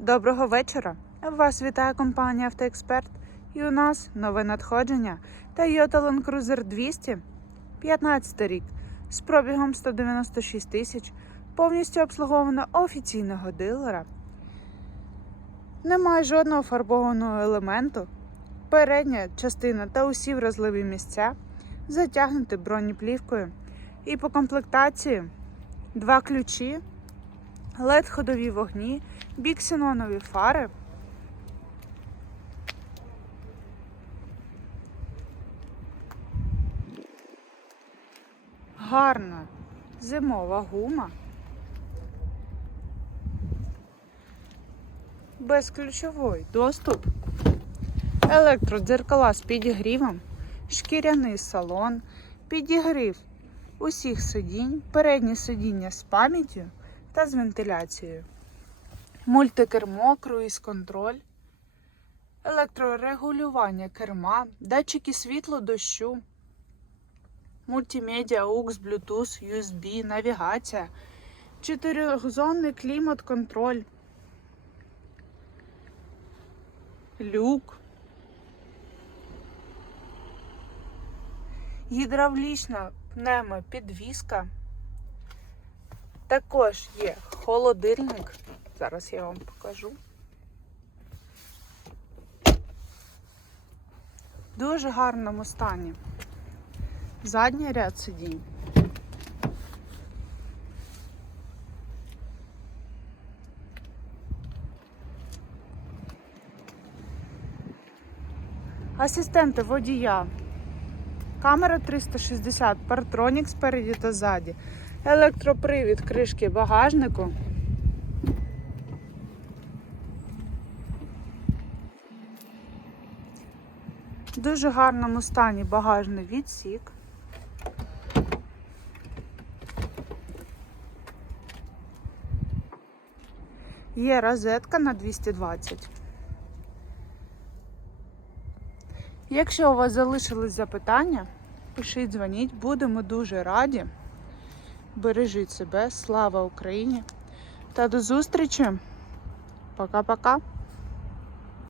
Доброго вечора! Вас вітає компанія Автоексперт. І у нас нове надходження Toyota Land Cruiser 200 15 рік з пробігом 196 тисяч, повністю обслуговано офіційного дилера. Немає жодного фарбованого елементу. Передня частина та усі вразливі місця затягнуті бронеплівкою. І по комплектації два ключі, led ходові вогні, біксенонові фари. Гарна зимова гума. Безключовий доступ. Електродзеркала з підігрівом, шкіряний салон, підігрів усіх сидінь, переднє сидіння з пам'яттю та з вентиляцією. Мультикермо, круїз контроль, електрорегулювання керма, датчики світло дощу, мультимедіа, AUX, Bluetooth, USB, навігація, чотирьохзонний клімат-контроль, люк, гідравлічна пневмопідвізка. Також є холодильник. Зараз я вам покажу. В дуже гарному стані. Задній ряд сидінь. Асистенти водія. Камера 360, партронік спереді та ззаді. Електропривід кришки багажнику. В дуже гарному стані багажний відсік. Є розетка на 220. Якщо у вас залишились запитання, пишіть, дзвоніть, будемо дуже раді. Бережіть себе, слава Україні! Та до зустрічі! Пока-пока!